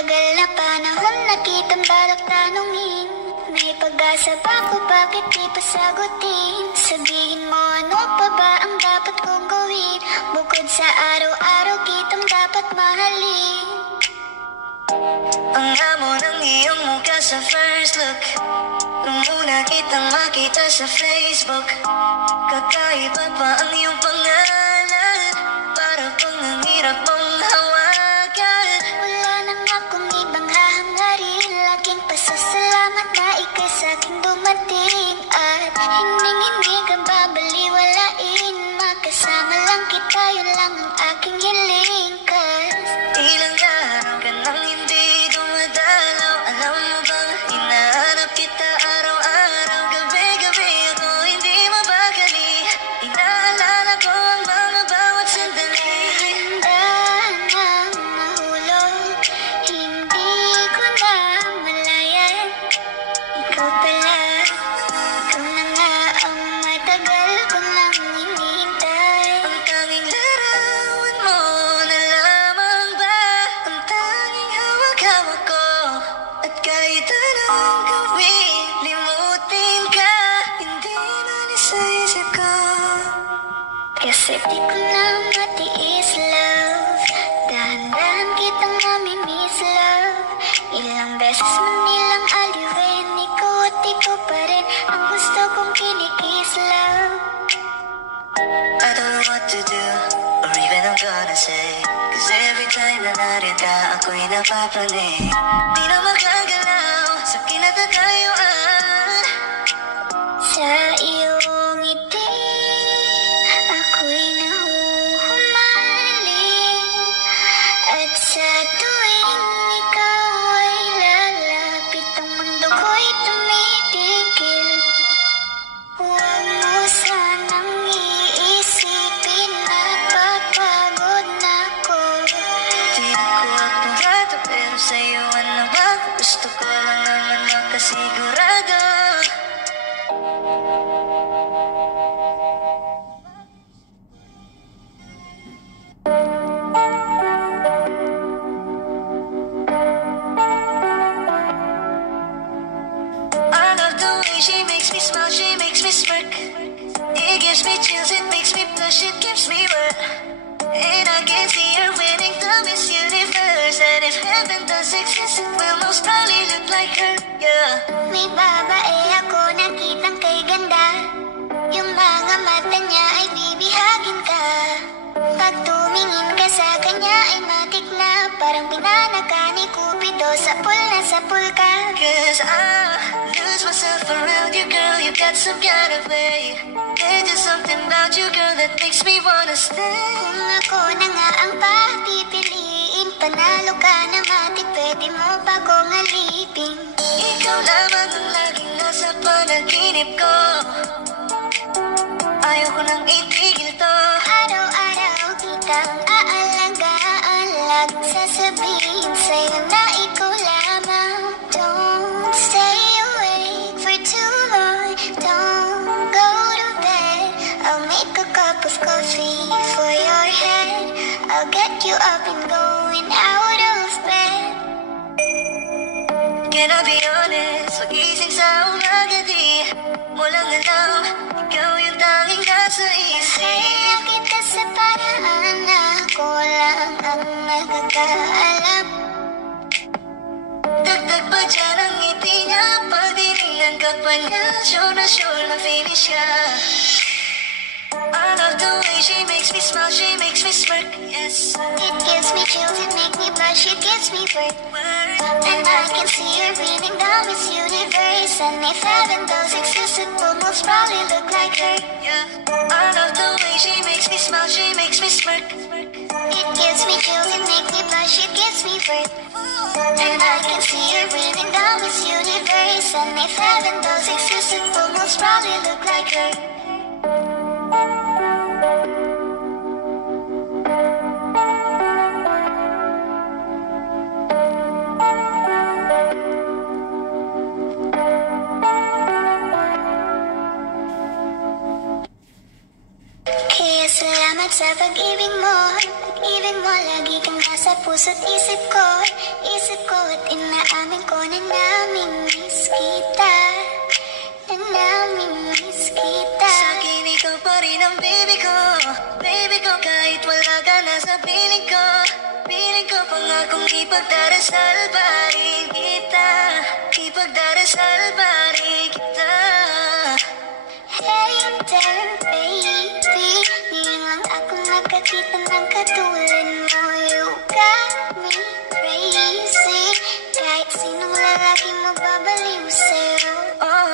Matagal na panahon na kitang balak tanungin. May pag-asa ba ko, bakit di pa sagutin? Sabihin mo ano pa ba ang dapat kong gawin? Bukod sa araw-araw kitang dapat mahalin. Ang amo ng iyong mukha sa first look, nung una kitang makita sa Facebook. Kakaiba pa ang iyong pangalan, para bang ang hirap mong hawakan. Wala nang akong ibang hahangarin, laging pasasalamat na ika'y sa'king dumating. At hindi ka babaliwalain, makasama lang kita, yun lang ang aking hiling. Ilang araw ka nang hindi dumadalaw, alam mo bang hinahanap kita araw-araw? Gabi-gabi ako hindi mabakali, inaalala ko ang mga bawat sandali. Handa nang mahulog, hindi ko na malayan. Ikaw pala, ikaw na nga ang matagal ko nang hinihintay. Ang tanging larawan mo na lamang ba ang tanging hawak-hawak ko? At kahit anong gawin, limutin ka, hindi malis sa isip ko. Kasi di ko na matiis, love. Dahan-dahan kitang namimiss, love. Ilang beses man nilang aliwin, ikaw at ikaw pa rin ang gusto kong kinikis, love. I don't know what to do, or even I'm gonna say, cause every time na narita ako'y napapraning. Di na makagalaw sa kinatatayuan. Sa iyong ngiti, ako'y nahuhumaling. At sa tuwing ikaw ay lalapit, ang mundo ko'y tumitigil. Huwag mo sanang iisipin na papagod na ako. Di ako apurado, pero sa'yo ano ba? Gusto ko lang naman makasigurado. I love the way she makes me smile, she makes me smirk. It gives me chills, it makes me blush, it gives me wet. And I can see her winning the Miss Universe. And if heaven does exist, it will most probably look like her, yeah. May babae ako nakitang kay ganda, yung mga mata niya ay bibihagin ka. Pag tumingin ka sa kanya ay matik na, parang pinana ka ni Cupido, sapul na sapul ka. Cause I lose myself around you, girl, you got some kind of way. There's just something about you, girl, that makes me wanna stay. Kung ako na nga ang papipiliin, panalo ka na matik, pwede mo pa kong alipin. Ikaw lamang ang laging nasa panaginip ko, ayoko nang itigil to. Araw-araw kitang aalagaan, laging sasabihin sa'yo na ikaw lamang. Don't stay awake for too long, don't go to bed. I'll make a cup of coffee for your head, I'll get you up and going out of bed. Can I be honest? Magising sa umaga, di mo lang alam, ikaw yung tanging nasa isip. Kaya kita sa paraan na ako lang ang nagkakaalam. Dagdag pa dyan ang ngiti niya, pagdiringan ka pa niya, sure na finish ka. I love the way she makes me smile, she makes me smirk, yes. It gives me chills, it makes me blush, it gives me word. And I can see her winning the Miss Universe. And if heaven does exist, it will most probably look like her. Yeah. I love the way she makes me smile, she makes me smirk. It gives me chills, it makes me blush, it gives me word. And I can see her winning the Miss Universe. And if heaven does exist, it will most probably look like her. Salamat sa pag-ibig mo lagi kang nasa puso't isip ko at inaamin ko na namimiss kita, na namimiss kita. Sa'kin ikaw pa rin ang baby ko kahit wala ka na sa piling ko. Piling ko pangakong ipagdarasal pa rin kita, ipagdarasal pa rin kita. Hey there baby, ngayon lang ako nakakita ng katulad mo. You got me crazy, kahit sinong lalaki mo babaliw sa'yo.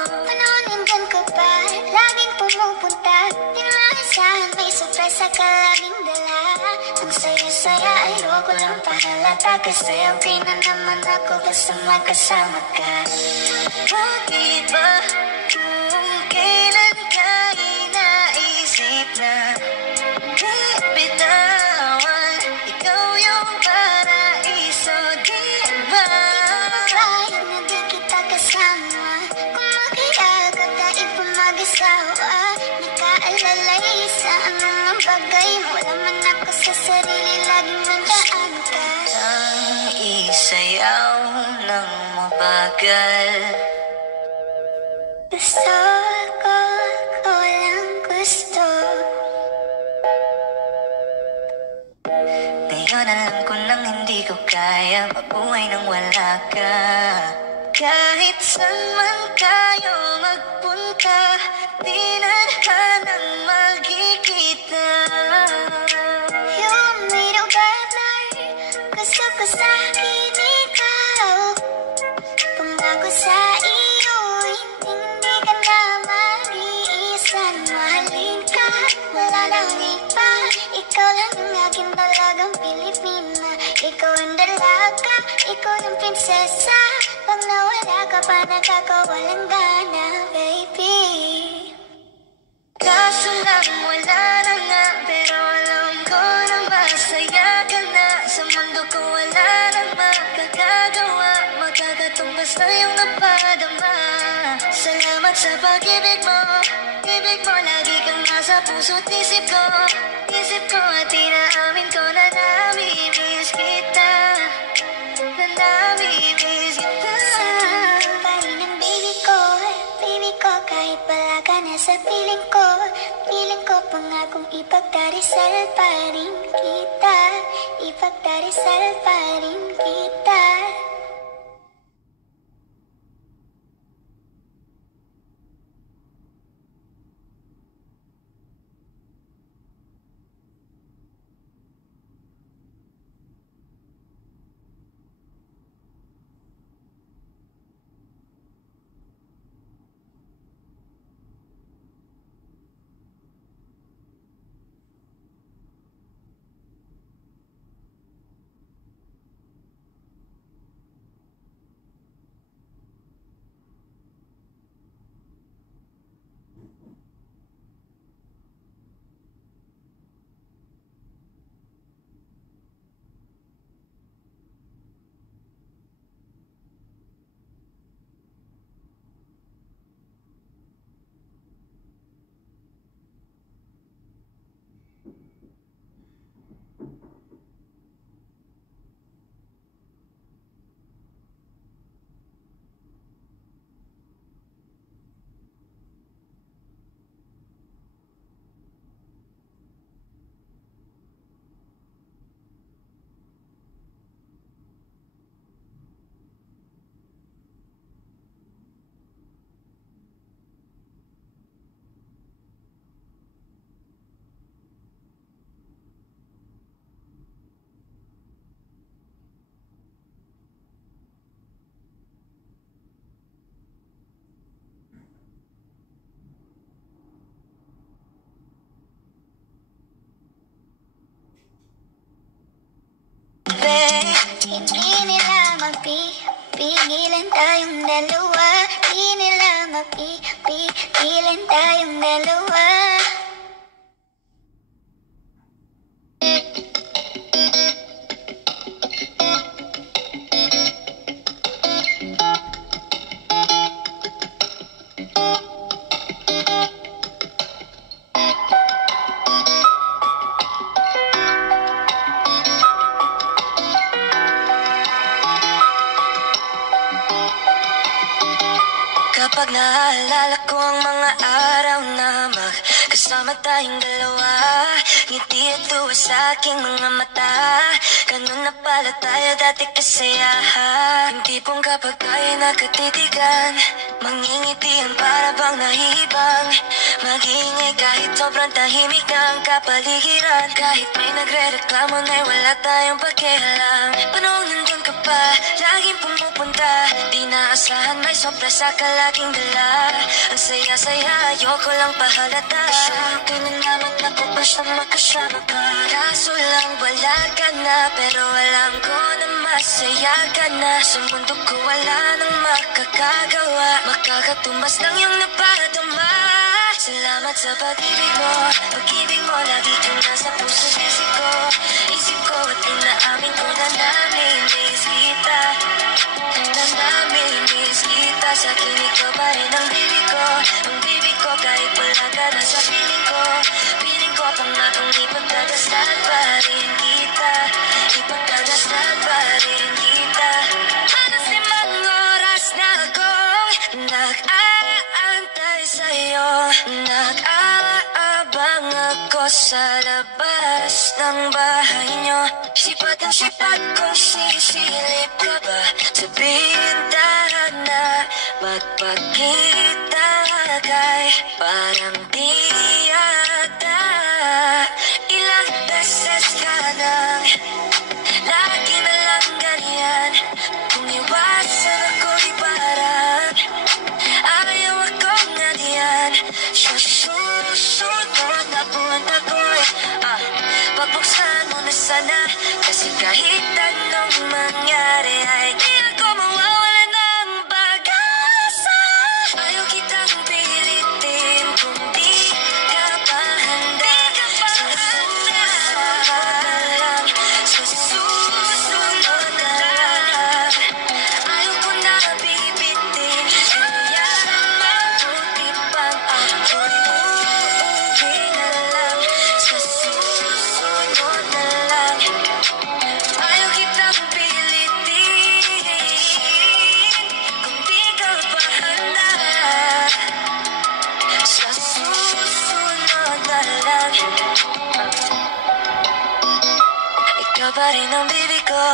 Panahon nandyan ka pa, laging pumupunta, di maasahan may sorpresa ka laging dala. Ang saya-saya ayoko lang pahalata, kasi okay na naman ako basta magkasama ka. Bakit ba kung kailan ka inaisip na bibitawan? Ikaw yung paraiso, di ba? Kahit na di kita kasama, kung mag-iagap tayo pa mag-asawa, nakaalalay sa anong bagay, wala man ako sa sarili, laging nandaan ka. Ang isayaw ng mabagal, Gusto ko lang gusto. ngayon alam ko nang hindi ko kaya mabuhay nang wala ka. Kahit saan man tayo magpunta, di na nang magkikita. You made a partner, gusto ko sa'kin ikaw. Pangako sa iyo, hindi ka na mag-iisa. Mahalin ka, wala nang iba. Ikaw lang ang aking dalagang Pilipina. Ikaw ang dalaga, ikaw ang prinsesa. Pag nawala ka pa, nakakawalang gana, baby. Kaso lang wala na nga, pero alam ko na masaya ka na. Sa mundo ko wala nang makakagawa, magkakatumbas na yung napadama. Salamat sa pag-ibig mo, ibig mo lagi kang nasa puso't isip ko. Isip ko at inaamin ko na namimiss kita, na namimiss kita. Sa'kin pa rin ang baby ko, kahit wala ka na sa piling ko pangakong ipagdarasal pa rin kita, ipagdarasal pa rin kita. Hindi nila mapipigilan tayong dalawa. Hindi nila mapipigilan tayong dalawa. Kapag naaalala ko ang mga araw na magkasama tayong dalawa, ngiti at tuwa sa aking mga mata. Ganun na pala tayo dati kasayahan. Yung tipong kapag tayo nagkatitigan, mangingitian para bang nahihibang. Mag-iingay kahit sobrang tahimik na ang kapaligiran. Kahit may nagre-reklamo na'y wala tayong pakialam. Panong nandun ka pa, laging pumupunta. Di naasahan may sobra sa kalaking dala. Ang saya-saya, ayoko lang pahalata. Masyado na naman ako pa siyang makasama ka. Kaso lang wala ka na, pero alam ko na masaya ka na. Sa mundo ko wala nang makakagawa. Makakatumbas lang yung napadama. Salamat sa pag-ibig mo. Pag-ibig mo lagi kang nasa puso isip ko. Isip ko at inaamin ko na namimiss kita. Na namimiss kita. Sa akin ikaw pa rin ang bibi ko. Ang bibi ko kahit wala ka na sa piling ko. Piling ko pa nga kung ipagdadasal pa rin kita. Ipagdadasal pa rin kita. Halos 5 oras na akong nag-aantay sa'yo. Nag-aabang ako sa labas ng bahay nyo. Sipat ang sipat kung sisilip ka ba sa bintana na magpakita kay parang di yata. Ilang beses ka nang lagi na lang ganyan. Kung iwasan ako di parang ayaw akong nga diyan. Sa susunod na buwan ako'y pagbuksan mo na sana. Kasi kahit anong mangyari ay di ako mawawala ng pag-asa. Ayaw kitang pilitin kung di ka pa handa. Sa susunod na lang, sa susunod na lang. Ayaw ko na bibitin, kaya mabuti pang ako'y uuwi na lang. Sa susunod na lang. Ayaw kitang pilitin kung di ka pa handa. Sa susunod na lang. Ikaw pa rin ang bibi ko.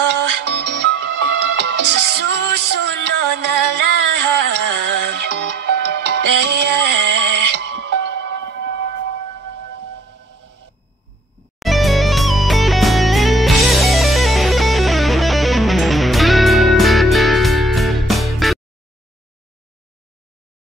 Sa susunod na lang.